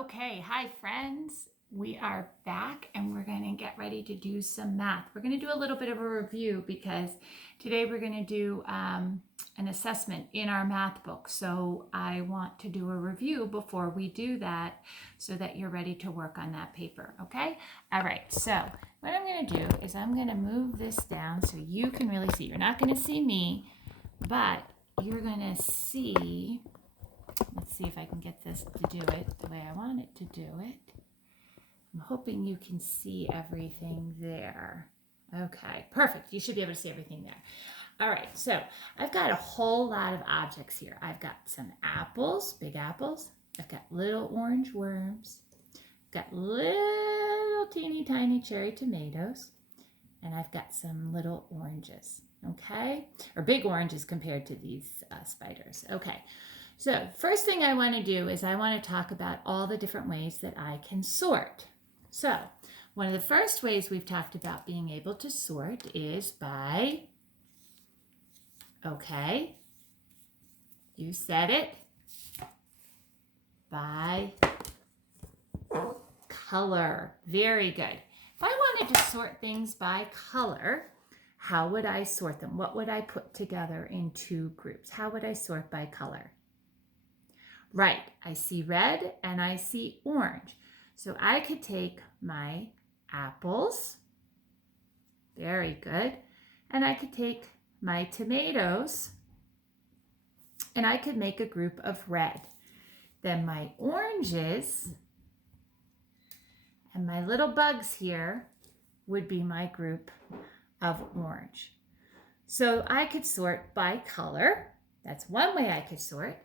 Okay, hi friends. We are back and we're going to get ready to do some math. We're going to do a little bit of a review because today we're going to do an assessment in our math book. So I want to do a review before we do that so that you're ready to work on that paper, okay? All right, so what I'm going to do is I'm going to move this down so you can really see. You're not going to see me, but you're going to see. Let's see if I can get this to do it the way I want it to do it. I'm hoping you can see everything there. Okay, perfect. You should be able to see everything there. All right, so I've got a whole lot of objects here. I've got some apples, big apples. I've got little orange worms. I've got little teeny tiny cherry tomatoes. And I've got some little oranges, okay? Or big oranges compared to these spiders. Okay, so first thing I want to do is I want to talk about all the different ways that I can sort. So one of the first ways we've talked about being able to sort is by, okay, you said it, by color. Very good. If I wanted to sort things by color, how would I sort them? What would I put together in two groups? How would I sort by color? Right, I see red and I see orange. So I could take my apples, very good, and I could take my tomatoes and I could make a group of red. Then my oranges and my little bugs here would be my group of orange. So I could sort by color. That's one way I could sort.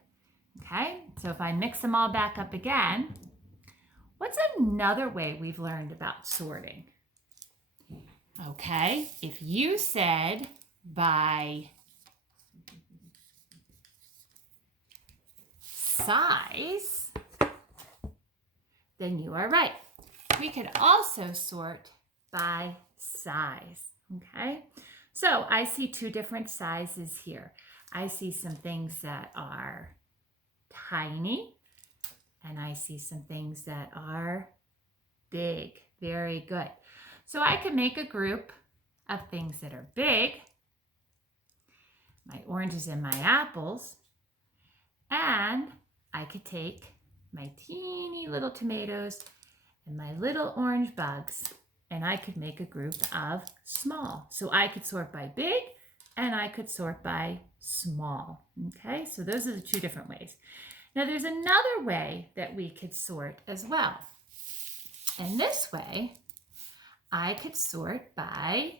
Okay, so if I mix them all back up again, what's another way we've learned about sorting? Okay, if you said by size, then you are right. We could also sort by size, okay? So I see two different sizes here. I see some things that are tiny, and I see some things that are big. Very good. So I could make a group of things that are big, my oranges and my apples, and I could take my teeny little tomatoes and my little orange bugs, and I could make a group of small. So I could sort by big and I could sort by small. Okay, so those are the two different ways. Now there's another way that we could sort as well. And this way, I could sort by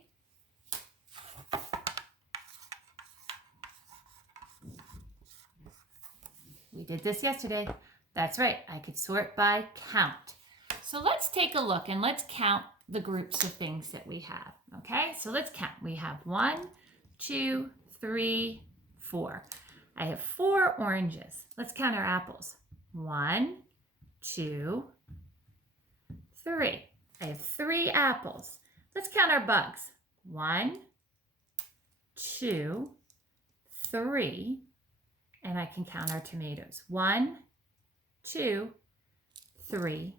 we did this yesterday. That's right, I could sort by count. So let's take a look and let's count the groups of things that we have. Okay, so let's count. We have 1, 2, 3, 4. I have 4 oranges. Let's count our apples. 1, 2, 3. I have 3 apples. Let's count our bugs. 1, 2, 3, and I can count our tomatoes. 1, 2, 3,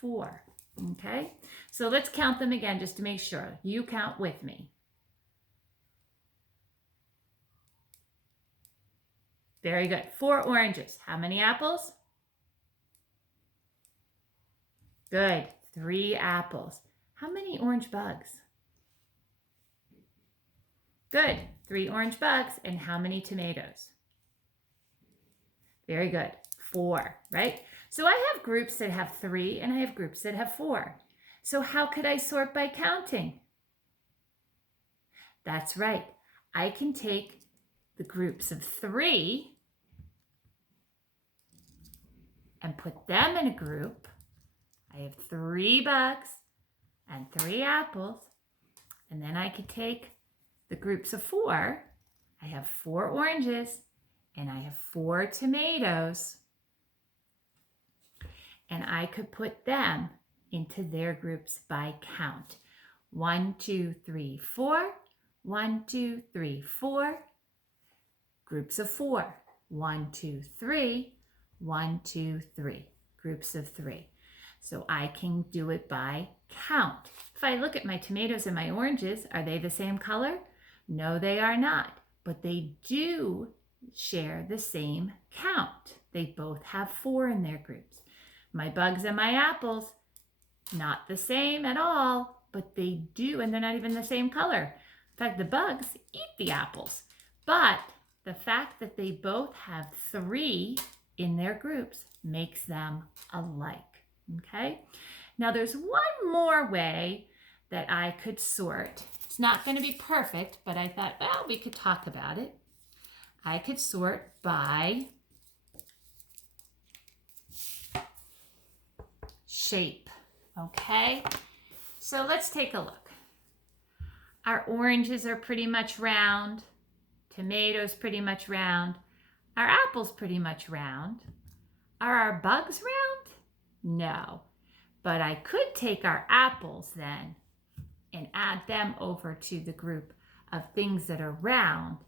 4. Okay, so let's count them again just to make sure. You count with me. Very good. 4 oranges. How many apples? Good. 3 apples. How many orange bugs? Good. 3 orange bugs. And how many tomatoes? Very good. 4, right? So I have groups that have 3 and I have groups that have 4. So how could I sort by counting? That's right. I can take the groups of 3 and put them in a group. I have 3 bugs and 3 apples. And then I could take the groups of 4. I have 4 oranges and I have 4 tomatoes. And I could put them into their groups by count. 1, 2, 3, 4. 1, 2, 3, 4. Groups of 4. 1, 2, 3. 1, 2, 3. groups of 3. So I can do it by count. If I look at my tomatoes and my oranges, are they the same color? No, they are not, but they do share the same count. They both have 4 in their groups. My bugs and my apples, not the same at all, but they do, and they're not even the same color. In fact, the bugs eat the apples, but the fact that they both have 3 in their groups makes them alike, okay? Now there's one more way that I could sort. It's not going to be perfect, but I thought, well, we could talk about it. I could sort by shape, okay? So let's take a look. Our oranges are pretty much round. Tomatoes pretty much round. Our apples pretty much round. Are our bugs round? No. But I could take our apples then and add them over to the group of things that are round,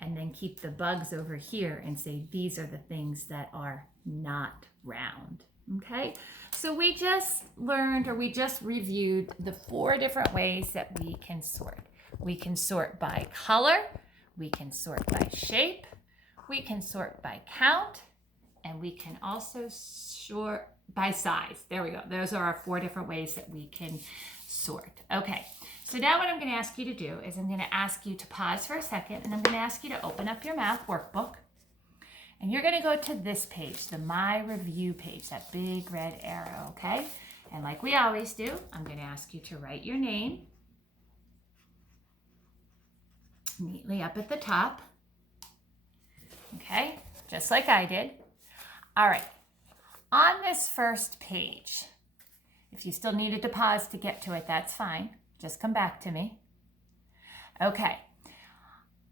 and then keep the bugs over here and say these are the things that are not round. Okay, so we just learned, or we just reviewed, the 4 different ways that we can sort. We can sort by color, we can sort by shape, we can sort by count, and we can also sort by size. There we go. Those are our 4 different ways that we can sort. Okay, so now what I'm going to ask you to do is I'm going to ask you to pause for a second, and I'm going to ask you to open up your math workbook. And you're going to go to this page, the My Review page, that big red arrow, okay? And like we always do, I'm going to ask you to write your name neatly up at the top, okay? Just like I did. All right, on this first page, if you still needed to pause to get to it, that's fine. Just come back to me. Okay,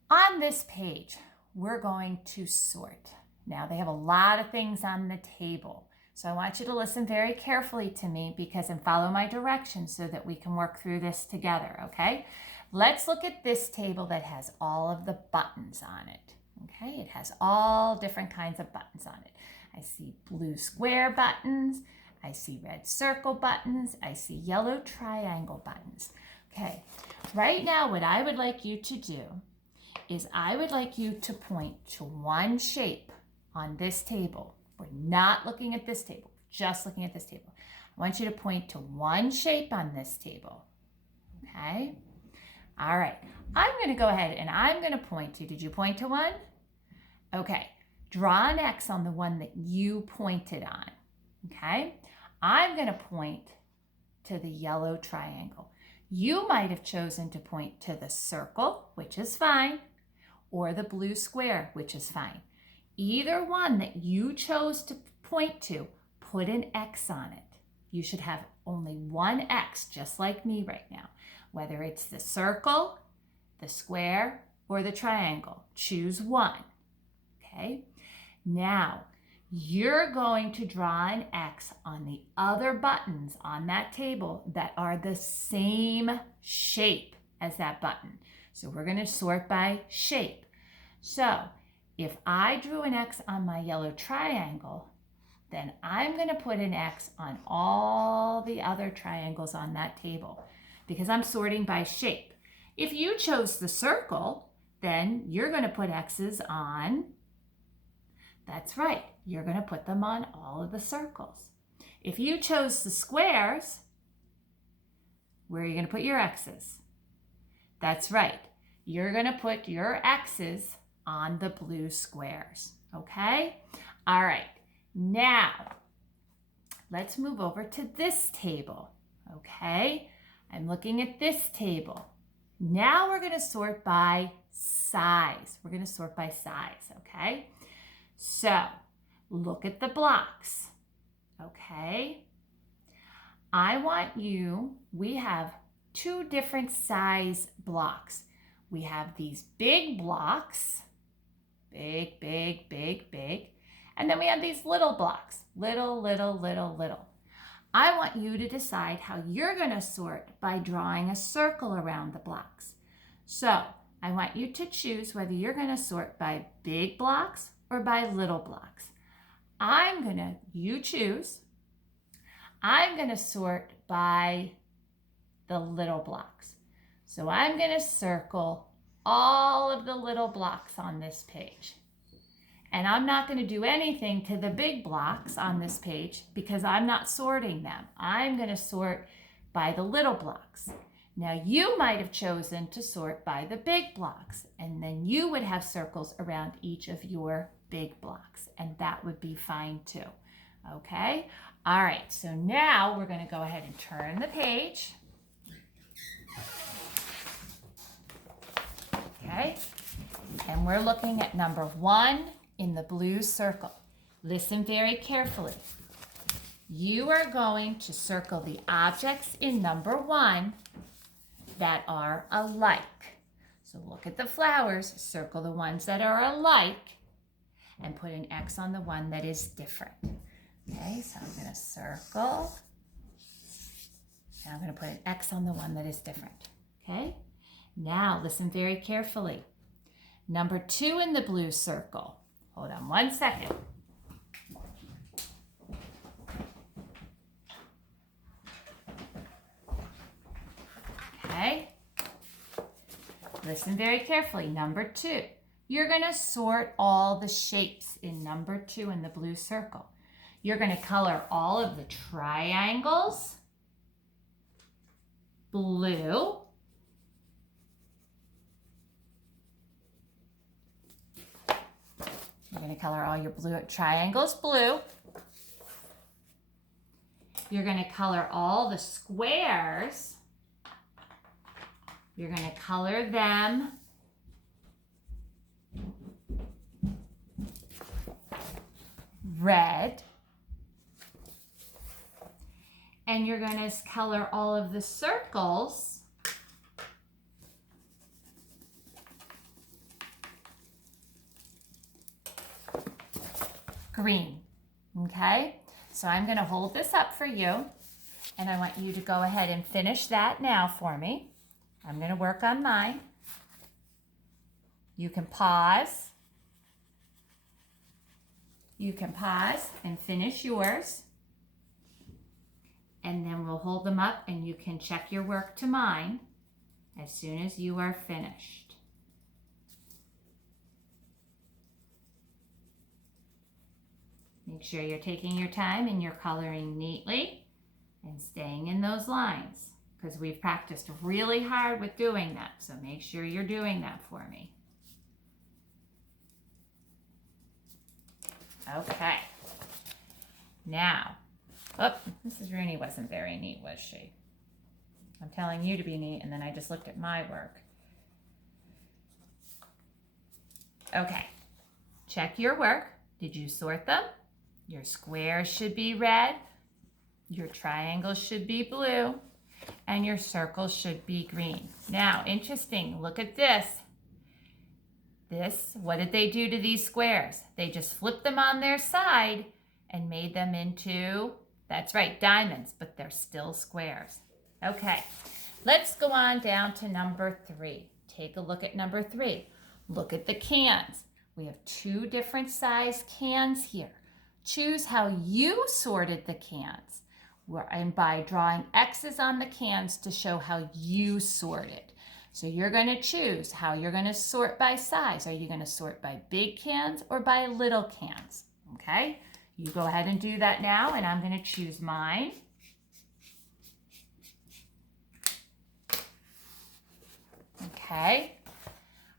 on this page, we're going to sort. Now, they have a lot of things on the table. So I want you to listen very carefully to me and follow my directions so that we can work through this together, okay? Let's look at this table that has all of the buttons on it, okay? It has all different kinds of buttons on it. I see blue square buttons. I see red circle buttons. I see yellow triangle buttons. Okay, right now what I would like you to do is I would like you to point to one shape on this table. We're not looking at this table, just looking at this table. I want you to point to one shape on this table, okay? All right, I'm going to go ahead and I'm going to point to, did you point to one? Okay, draw an X on the one that you pointed on, okay? I'm going to point to the yellow triangle. You might have chosen to point to the circle, which is fine, or the blue square, which is fine. Either one that you chose to point to, put an X on it. You should have only one X, just like me right now. Whether it's the circle, the square, or the triangle, choose one, okay? Now, you're going to draw an X on the other buttons on that table that are the same shape as that button. So we're going to sort by shape. So if I drew an X on my yellow triangle, then I'm going to put an X on all the other triangles on that table because I'm sorting by shape. If you chose the circle, then you're going to put X's on, that's right, you're going to put them on all of the circles. If you chose the squares, where are you going to put your X's? That's right, you're going to put your X's on the blue squares, okay? All right, now let's move over to this table, okay? I'm looking at this table. Now we're going to sort by size. We're going to sort by size, okay? So look at the blocks, okay? I want you, we have 2 different size blocks. We have these big blocks, big, big, big, big, and then we have these little blocks, little, little, little, little. I want you to decide how you're going to sort by drawing a circle around the blocks. So I want you to choose whether you're going to sort by big blocks or by little blocks. You choose, I'm going to sort by the little blocks. So I'm going to circle all of the little blocks on this page. And I'm not going to do anything to the big blocks on this page because I'm not sorting them. I'm going to sort by the little blocks. Now you might have chosen to sort by the big blocks, and then you would have circles around each of your big blocks, and that would be fine too. Okay? All right, so now we're going to go ahead and turn the page. Okay? And we're looking at number 1 in the blue circle. Listen very carefully. You are going to circle the objects in number 1 that are alike. So look at the flowers, circle the ones that are alike, and put an X on the one that is different. Okay, so I'm going to circle, and I'm going to put an X on the one that is different. Okay, now listen very carefully. Number 2 in the blue circle. Hold on 1 second. Okay, listen very carefully. Number 2, you're going to sort all the shapes in number 2 in the blue circle. You're going to color all of the triangles blue. You're going to color all your blue triangles blue. You're going to color all the squares. You're going to color them red. And you're going to color all of the circles green. Okay? So I'm going to hold this up for you, and I want you to go ahead and finish that now for me. I'm going to work on mine. You can pause. You can pause and finish yours. And then we'll hold them up and you can check your work to mine as soon as you are finished. Make sure you're taking your time and you're coloring neatly and staying in those lines, because we've practiced really hard with doing that. So make sure you're doing that for me. Okay. Now, Mrs. Rooney wasn't very neat, was she? I'm telling you to be neat, and then I just looked at my work. Okay. Check your work. Did you sort them? Your squares should be red. Your triangles should be blue. And your circles should be green. Now, interesting, look at this. What did they do to these squares? They just flipped them on their side and made them into, that's right, diamonds, but they're still squares. Okay, let's go on down to number 3. Take a look at number 3. Look at the cans. We have 2 different size cans here. Choose how you sorted the cans, and by drawing X's on the cans to show how you sorted. So you're going to choose how you're going to sort by size. Are you going to sort by big cans or by little cans? Okay, you go ahead and do that now, and I'm going to choose mine. Okay,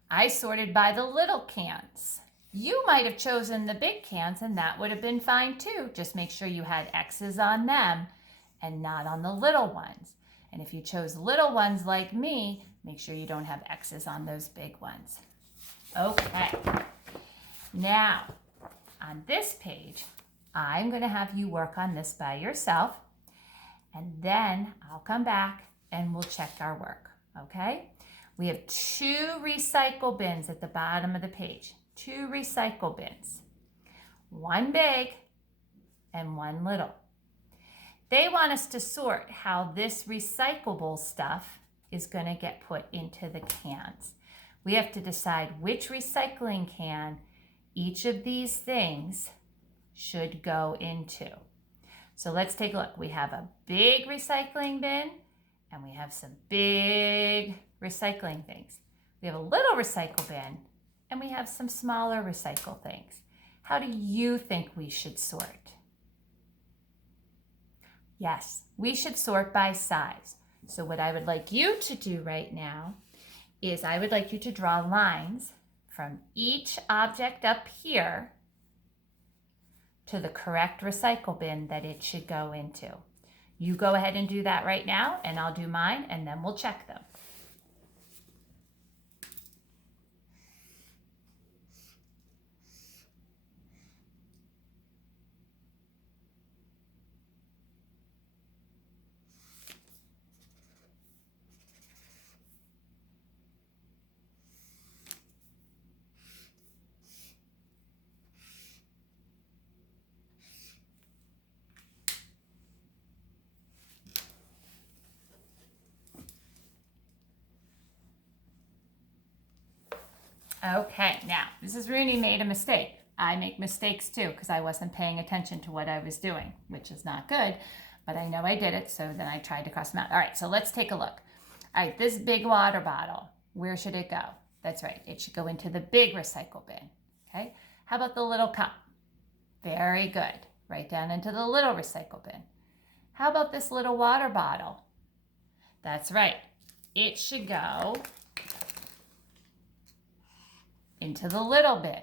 I sorted by the little cans. You might have chosen the big cans, and that would have been fine too. Just make sure you had X's on them and not on the little ones. And if you chose little ones like me, make sure you don't have X's on those big ones. Okay. Now, on this page, I'm going to have you work on this by yourself, and then I'll come back and we'll check our work. Okay? We have 2 recycle bins at the bottom of the page. 2 recycle bins. 1 big and 1 little. They want us to sort how this recyclable stuff is going to get put into the cans. We have to decide which recycling can each of these things should go into. So let's take a look. We have a big recycling bin and we have some big recycling things. We have a little recycle bin and we have some smaller recycle things. How do you think we should sort? Yes, we should sort by size. So what I would like you to do right now is I would like you to draw lines from each object up here to the correct recycle bin that it should go into. You go ahead and do that right now, and I'll do mine, and then we'll check them. Okay, now Mrs. Rooney made a mistake. I make mistakes too because I wasn't paying attention to what I was doing, which is not good, but I know I did it, so then I tried to cross them out. All right, so let's take a look. All right, this big water bottle, where should it go? That's right, it should go into the big recycle bin, okay? How about the little cup? Very good, right down into the little recycle bin. How about this little water bottle? That's right, it should go into the little bin.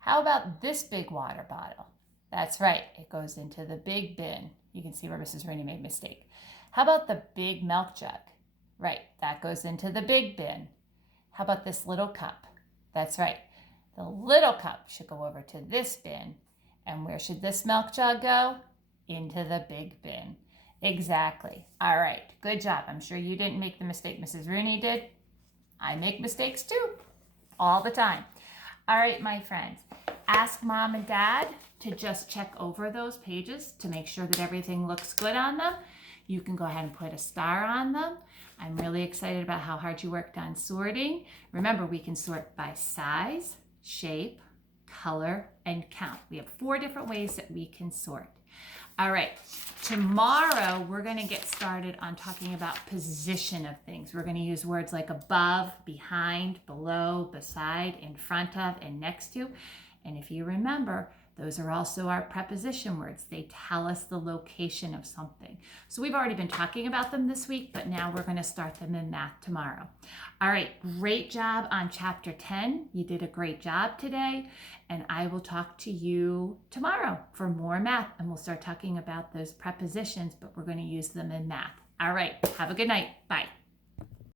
How about this big water bottle? That's right, it goes into the big bin. You can see where Mrs. Rooney made a mistake. How about the big milk jug? Right, that goes into the big bin. How about this little cup? That's right, the little cup should go over to this bin. And where should this milk jug go? Into the big bin. Exactly. All right, good job. I'm sure you didn't make the mistake Mrs. Rooney did. I make mistakes too, all the time. All right, my friends, ask mom and dad to just check over those pages to make sure that everything looks good on them. You can go ahead and put a star on them. I'm really excited about how hard you worked on sorting. Remember, we can sort by size, shape, color, and count. We have 4 different ways that we can sort. All right, tomorrow we're going to get started on talking about position of things. We're going to use words like above, behind, below, beside, in front of, and next to. And if you remember, those are also our preposition words. They tell us the location of something. So we've already been talking about them this week, but now we're going to start them in math tomorrow. All right, great job on chapter 10. You did a great job today, and I will talk to you tomorrow for more math, and we'll start talking about those prepositions, but we're going to use them in math. All right, have a good night. Bye.